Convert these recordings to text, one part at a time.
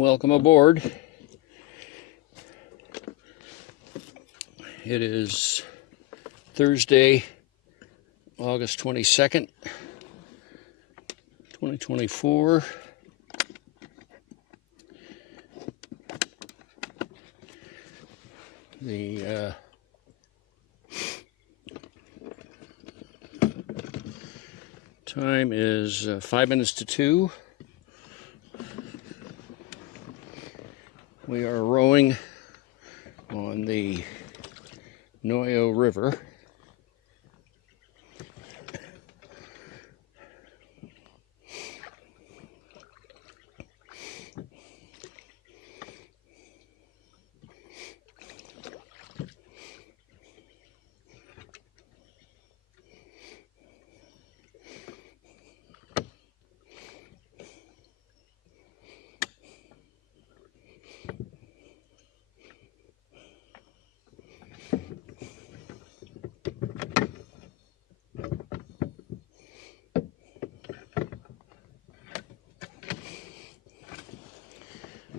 Welcome aboard. It is Thursday, August 22nd, 2024. The time is 5 minutes to 2. We are rowing on the Noyo River.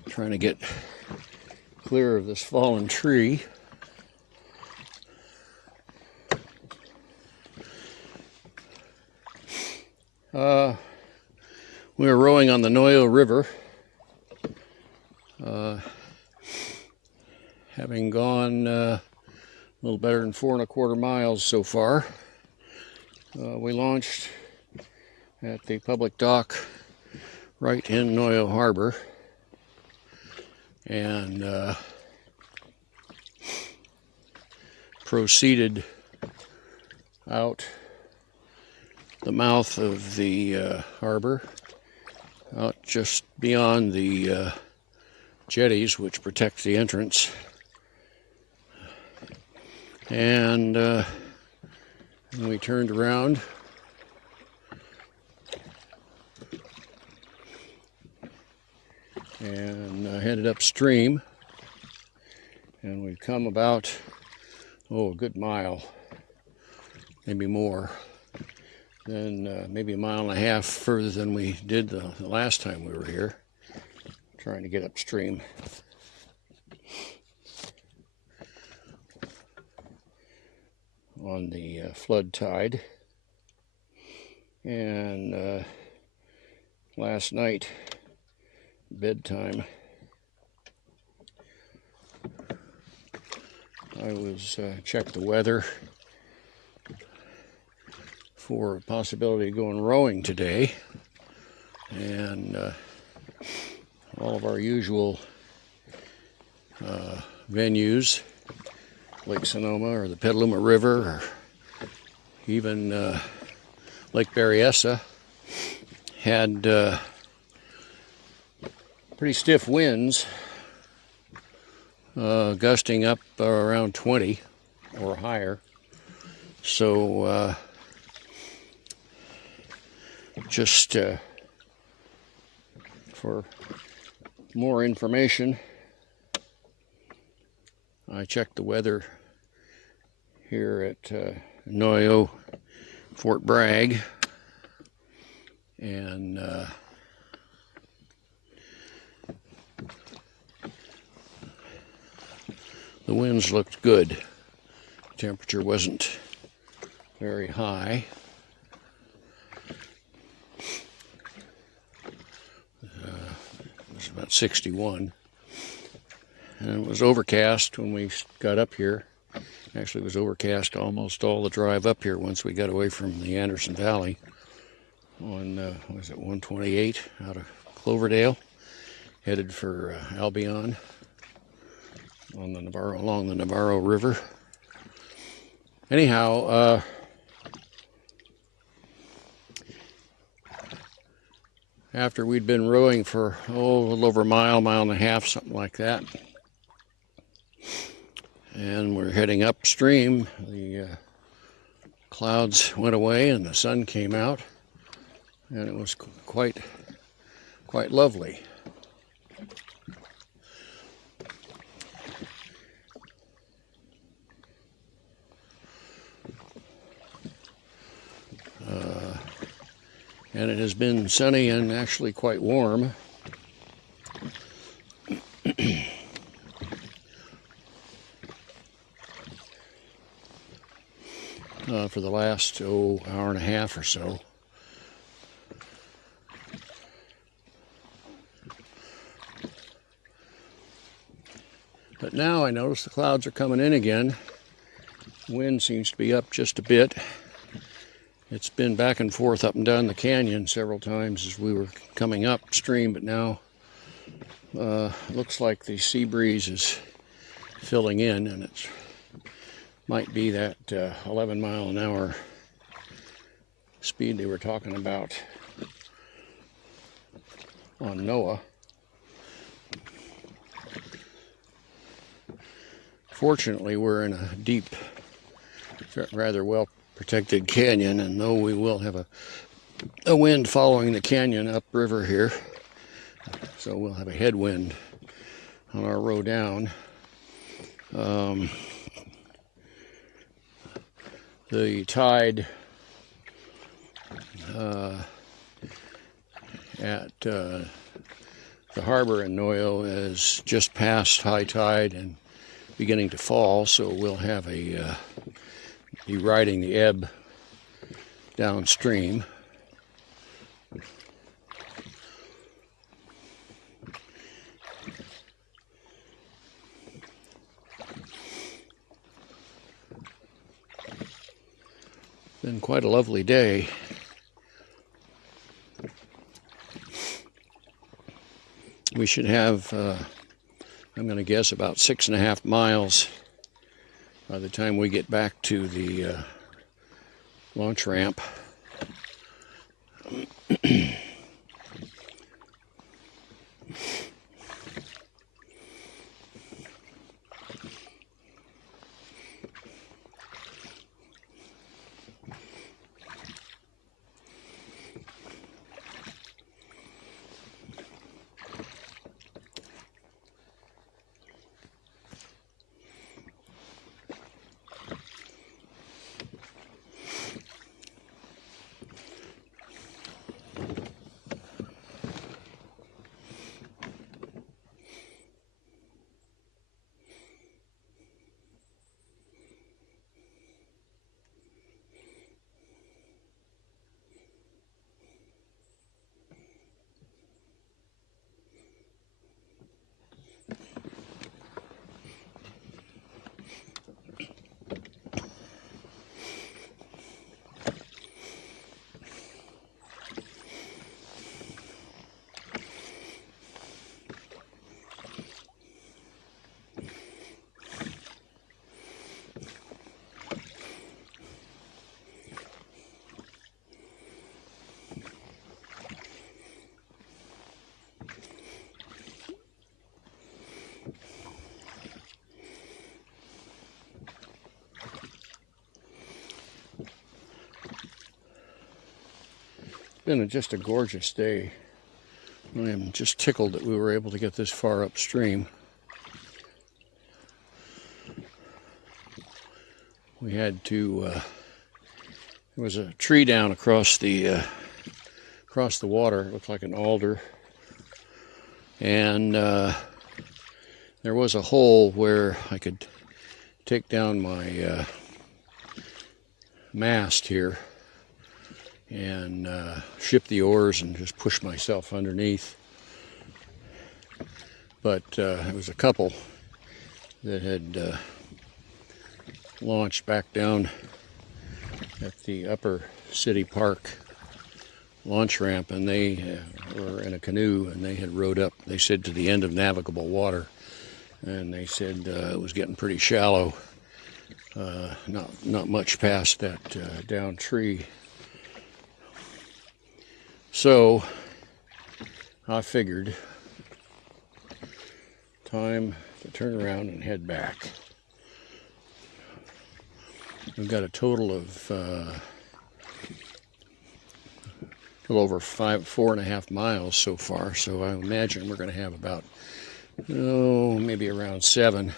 Trying to get clear of this fallen tree. We are rowing on the Noyo River, having gone a little better than 4¼ miles so far. We launched at the public dock right in Noyo Harbor, and proceeded out the mouth of the harbor, out just beyond the jetties which protect the entrance, and we turned around and headed upstream, and we've come about a good mile, maybe more, than maybe 1.5 miles further than we did the last time we were here, trying to get upstream. On the flood tide. And last night, bedtime, I was checked the weather for a possibility of going rowing today, and all of our usual venues, Lake Sonoma or the Petaluma River, or even Lake Berryessa, had pretty stiff winds, gusting up around 20 or higher. So just for more information, I checked the weather here at Noyo, Fort Bragg, and the winds looked good. Temperature wasn't very high. It was about 61. And it was overcast when we got up here. Actually, it was overcast almost all the drive up here once we got away from the Anderson Valley on, what was it, 128 out of Cloverdale, headed for Albion on the along the Navarro River. Anyhow, after we'd been rowing for a little over a mile, 1.5 miles, something like that, and we're heading upstream, the clouds went away and the sun came out, and it was quite lovely. And it has been sunny and actually quite warm for the last hour and a half or so. But now I notice the clouds are coming in again. Wind seems to be up just a bit. It's been back and forth up and down the canyon several times as we were coming upstream, but now looks like the sea breeze is filling in, and it might be that 11-mile-an-hour speed they were talking about on Noah. Fortunately, we're in a deep, rather well protected canyon, and though we will have a wind following the canyon upriver here, so we'll have a headwind on our row down. The tide at the harbor in Noyo is just past high tide and beginning to fall, so we'll have be riding the ebb downstream. Been quite a lovely day. We should have, I'm going to guess, about 6.5 miles by the time we get back to the launch ramp. Been just a gorgeous day. I am just tickled that we were able to get this far upstream. We had to, there was a tree down across the water. It looked like an alder. And there was a hole where I could take down my mast here and ship the oars and just push myself underneath. But it was a couple that had launched back down at the upper city park launch ramp, and they were in a canoe, and they had rowed up, they said, to the end of navigable water, and they said it was getting pretty shallow, not much past that down tree. So I figured time to turn around and head back. We've got a total of a little over 4.5 miles so far, so I imagine we're going to have about, maybe around 7,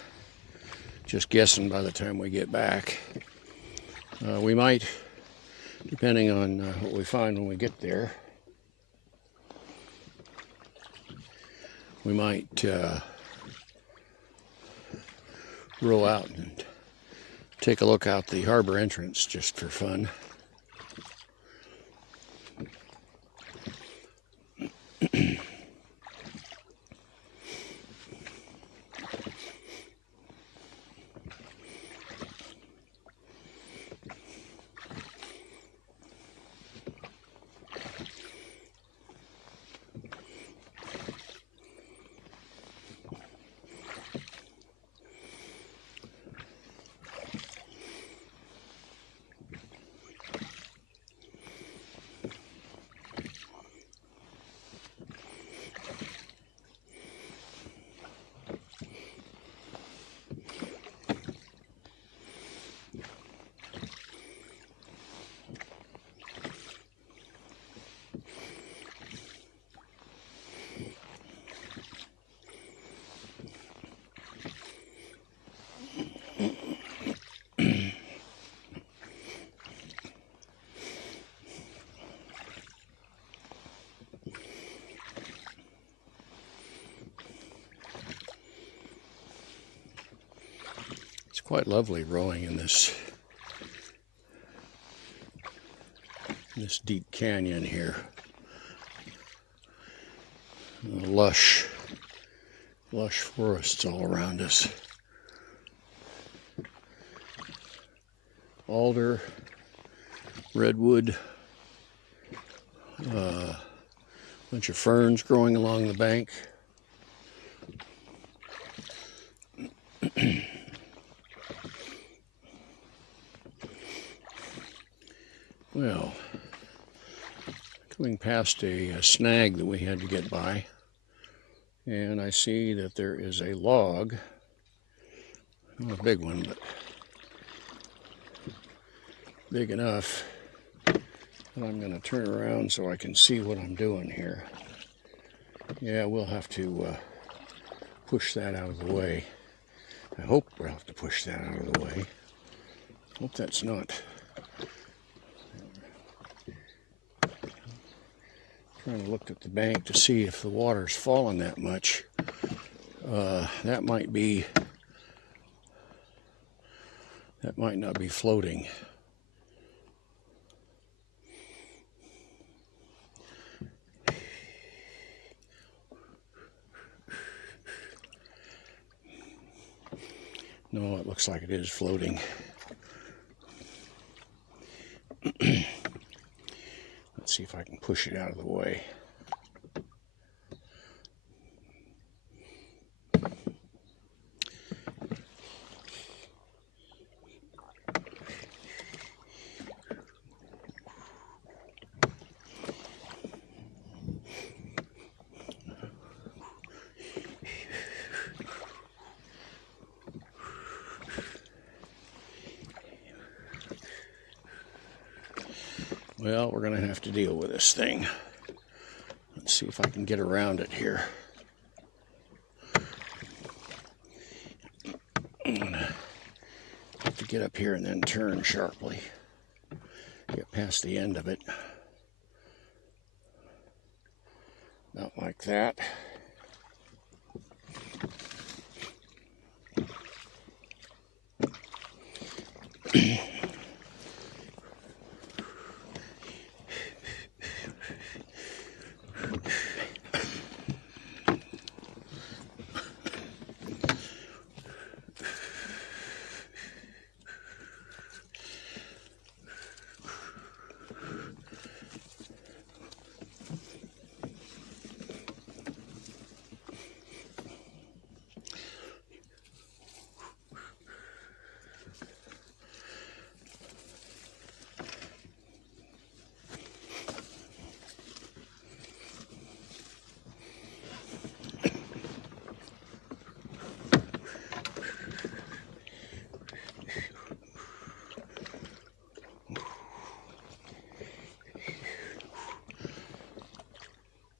just guessing, by the time we get back. We might, depending on what we find when we get there, we might row out and take a look out the harbor entrance just for fun. It's quite lovely rowing in this deep canyon here. Lush forests all around us. Alder, redwood, bunch of ferns growing along the bank. Well, coming past a snag that we had to get by, and I see that there is a log, not a big one, but big enough that I'm going to turn around so I can see what I'm doing here. Yeah, we'll have to push that out of the way. I hope we'll have to push that out of the way. Hope that's not. Trying to look at the bank to see if the water's fallen that much. That might not be floating. No, it looks like it is floating. Let's see if I can push it out of the way. Well, we're going to have to deal with this thing. Let's see if I can get around it here. I'm going to have to get up here and then turn sharply. Get past the end of it. About like that.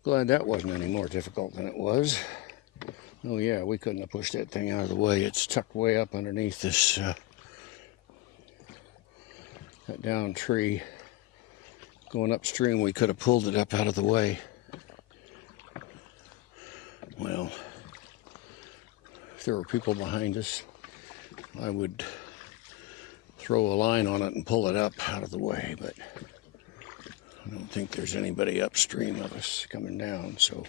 Glad that wasn't any more difficult than it was. Oh yeah, we couldn't have pushed that thing out of the way. It's tucked way up underneath this that down tree. Going upstream, we could have pulled it up out of the way. Well, if there were people behind us, I would throw a line on it and pull it up out of the way, but I don't think there's anybody upstream of us coming down, so.